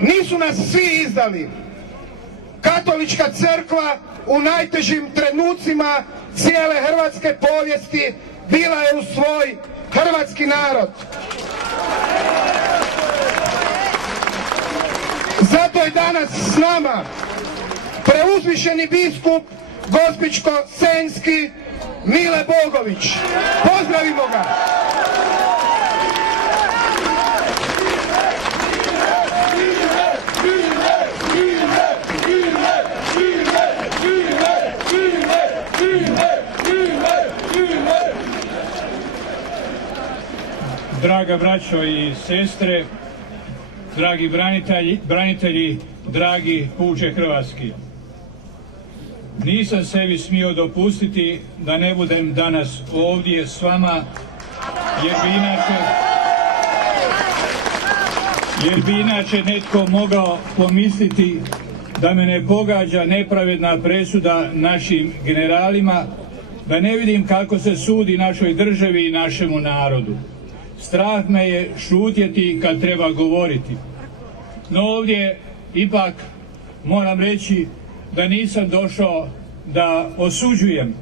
Nisu nas svi izdali. Katolička crkva u najtežim trenucima cijele hrvatske povijesti bila je uz svoj hrvatski narod. Zato je danas s nama preuzvišeni biskup Gospićko-senjski Mile Bogović. Pozdravimo ga! Draga braćo i sestre, dragi branitelji, dragi puče hrvatski. Nisam sebi smio dopustiti da ne budem danas ovdje s vama, jer bi inače netko mogao pomisliti da me ne pogađa nepravedna presuda našim generalima, da ne vidim kako se sudi našoj državi i našemu narodu. Strah me je šutjeti kad treba govoriti. No ovdje ipak moram reći da nisam došao da osuđujem,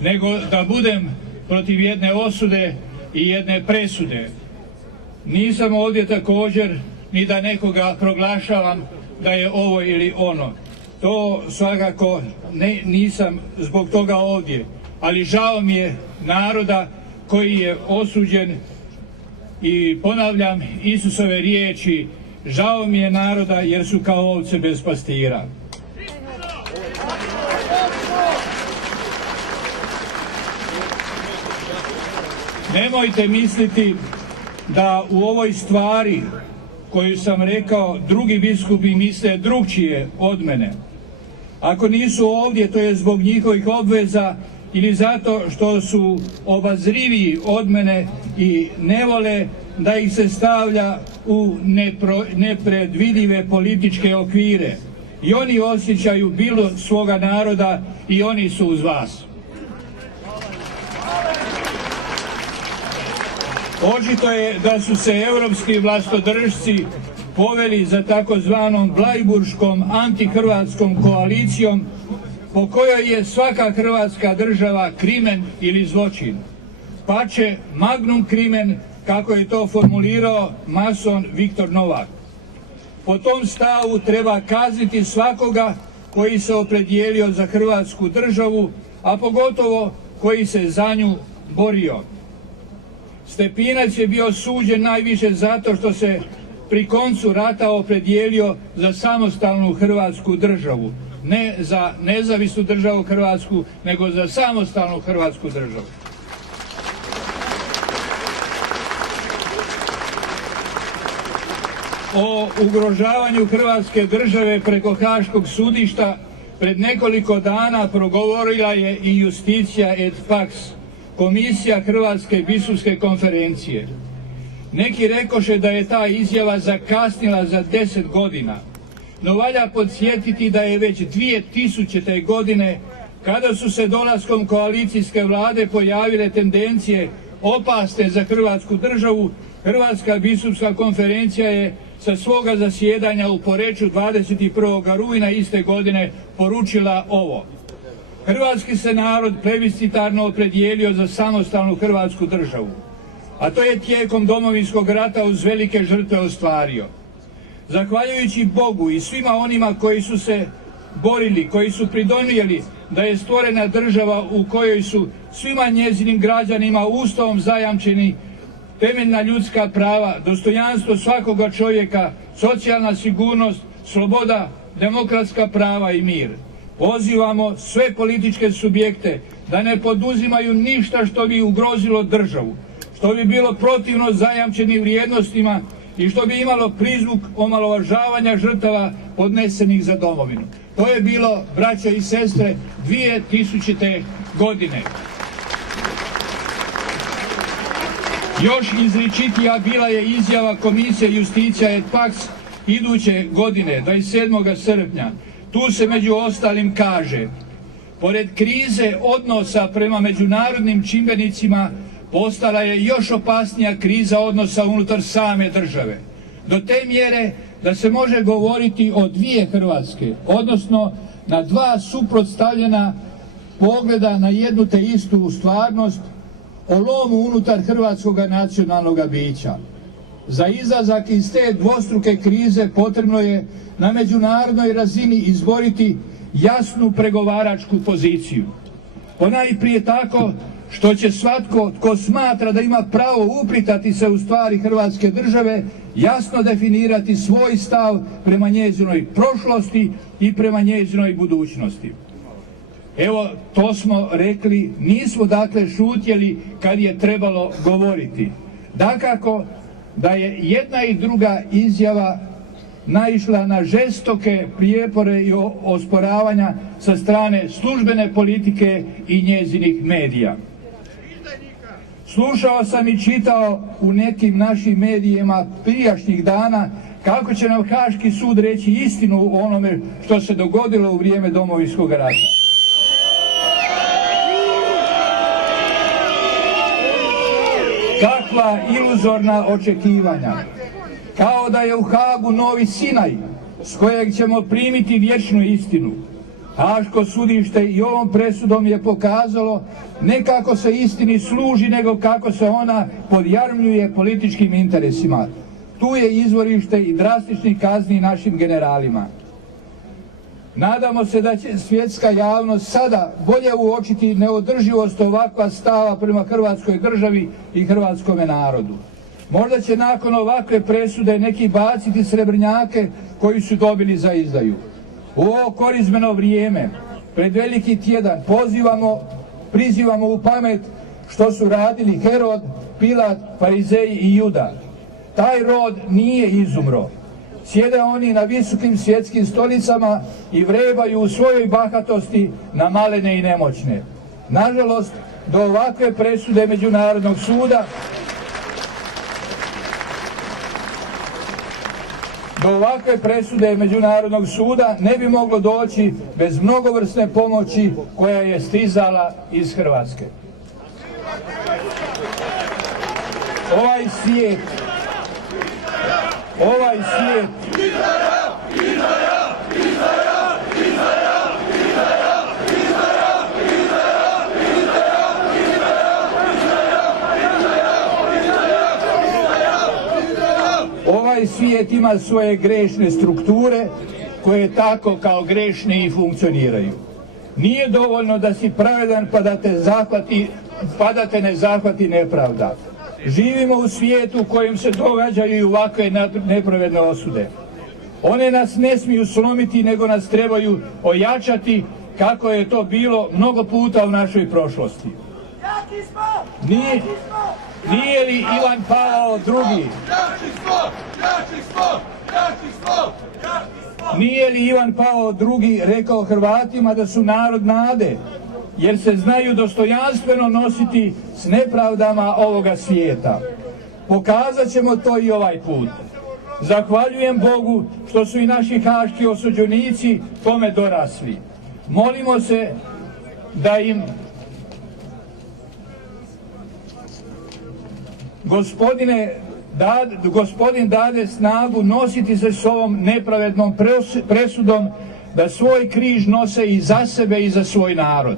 nego da budem protiv jedne osude i jedne presude. Nisam ovdje također ni da nekoga proglašavam da je ovo ili ono. To svakako nisam zbog toga ovdje, ali žao mi je naroda koji je osuđen. I ponavljam Isusove riječi, žao mi je naroda jer su kao ovce bez pastira. Nemojte misliti da u ovoj stvari koju sam rekao drugi biskupi misle drukčije od mene. Ako nisu ovdje, to je zbog njihovih obveza ili zato što su obazriviji od mene i ne vole da ih se stavlja u nepredvidive političke okvire. I oni osjećaju bilo svoga naroda i oni su uz vas. Očito je da su se europski vlastodržci poveli za takozvanom blajburškom antihrvatskom koalicijom po kojoj je svaka hrvatska država krimen ili zločin. Pače magnum krimen, kako je to formulirao mason Viktor Novak. Po tom stavu treba kazniti svakoga koji se opredijelio za hrvatsku državu, a pogotovo koji se za nju borio. Stepinac je bio suđen najviše zato što se pri koncu rata opredijelio za samostalnu hrvatsku državu. Ne za nezavisnu državu Hrvatsku, nego za samostalnu hrvatsku državu. O ugrožavanju hrvatske države preko Haškog sudišta pred nekoliko dana progovorila je i Justitia et Pax, komisija Hrvatske biskupske konferencije. Neki rekoše da je ta izjava zakasnila za 10 godina. No valja podsjetiti da je već 2000. godine, kada su se dolaskom koalicijske vlade pojavile tendencije opasne za hrvatsku državu, Hrvatska biskupska konferencija je sa svoga zasjedanja u Poreču 21. rujna iste godine poručila ovo. Hrvatski se narod plebiscitarno opredijelio za samostalnu hrvatsku državu, a to je tijekom Domovinskog rata uz velike žrtve ostvario. Zahvaljujući Bogu i svima onima koji su se borili, koji su pridonijeli da je stvorena država u kojoj su svima njezinim građanima Ustavom zajamčeni temeljna ljudska prava, dostojanstvo svakoga čovjeka, socijalna sigurnost, sloboda, demokratska prava i mir. Pozivamo sve političke subjekte da ne poduzimaju ništa što bi ugrozilo državu, što bi bilo protivno zajamčenim vrijednostima i što bi imalo prizvuk omalovažavanja žrtava podnesenih za domovinu. To je bilo, braće i sestre, 2000. godine. Još izričitija bila je izjava komisije Justitia et Pax iduće godine, 27. srpnja. Tu se među ostalim kaže: pored krize odnosa prema međunarodnim čimbenicima postala je još opasnija kriza odnosa unutar same države. Do te mjere da se može govoriti o dvije Hrvatske, odnosno na dva suprotstavljena pogleda na jednu te istu stvarnost, o lomu unutar hrvatskog nacionalnog bića. Za izlazak iz te dvostruke krize potrebno je na međunarodnoj razini izboriti jasnu pregovaračku poziciju. Ponajprije tako što će svatko tko smatra da ima pravo uplitati se u stvari Hrvatske države jasno definirati svoj stav prema njezinoj prošlosti i prema njezinoj budućnosti. Evo, to smo rekli, nismo dakle šutjeli kad je trebalo govoriti. Dakako da je jedna i druga izjava naišla na žestoke prijepore i osporavanja sa strane službene politike i njezinih medija. Slušao sam i čitao u nekim našim medijima prijašnjih dana kako će nam Haški sud reći istinu o onome što se dogodilo u vrijeme Domovinskog rata. Kakva iluzorna očekivanja. Kao da je u Hagu novi Sinaj s kojeg ćemo primiti vječnu istinu. Haško sudište i ovom presudom je pokazalo ne kako se istini služi, nego kako se ona podjarmljuje političkim interesima. Tu je izvorište i drastičnih kazni našim generalima. Nadamo se da će svjetska javnost sada bolje uočiti neodrživost ovakva stava prema Hrvatskoj državi i hrvatskome narodu. Možda će nakon ovakve presude neki baciti srebrnjake koji su dobili za izdaju. U ovo korizmeno vrijeme, pred veliki tjedan, prizivamo u pamet što su radili Herod, Pilat, Farizeji i Juda. Taj rod nije izumro. Sjede oni na visokim svjetskim stolicama i vrebaju u svojoj bahatosti na malene i nemoćne. Nažalost, do ovakve presude Međunarodnog suda ne bi moglo doći bez mnogovrsne pomoći koja je stizala iz Hrvatske. Ovaj svijet ima svoje grešne strukture koje tako kao grešne i funkcioniraju. Nije dovoljno da si pravedan pa da te ne zahvati nepravda. Živimo u svijetu u kojem se događaju i ovakve nepravedne osude. One nas ne smiju slomiti, nego nas trebaju ojačati kako je to bilo mnogo puta u našoj prošlosti. Nije li Ivan Pavao II. Nije li Ivan Pavao II. rekao Hrvatima da su narod nade, jer se znaju dostojanstveno nositi s nepravdama ovoga svijeta. Pokazat ćemo to i ovaj put. Zahvaljujem Bogu što su i naši haški osuđenici tome dorasli. Molimo se da im Gospodin dade snagu nositi se s ovom nepravednom presudom, da svoj križ nose i za sebe i za svoj narod.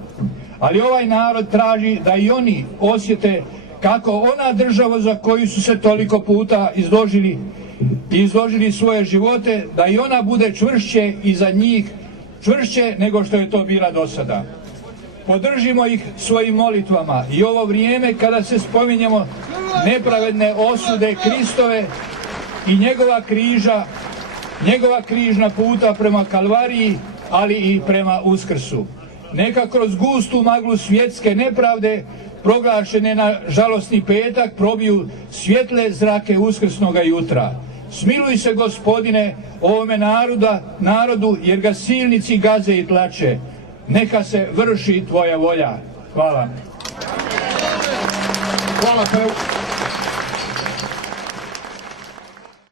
Ali ovaj narod traži da i oni osjete kako ona država za koju su se toliko puta izložili svoje živote, da i ona bude čvršće i za njih čvršće nego što je to bila do sada. Podržimo ih svojim molitvama i ovo vrijeme kada se spominjemo nepravedne osude Kristove i njegova križna puta prema Kalvariji, ali i prema Uskrsu. Neka kroz gustu maglu svjetske nepravde proglašene na žalosni petak probiju svjetle zrake uskrsnoga jutra. Smiluj se, Gospodine, ovome narodu, jer ga silnici gaze i tlače. Neka se vrši tvoja volja. Hvala. Hvala.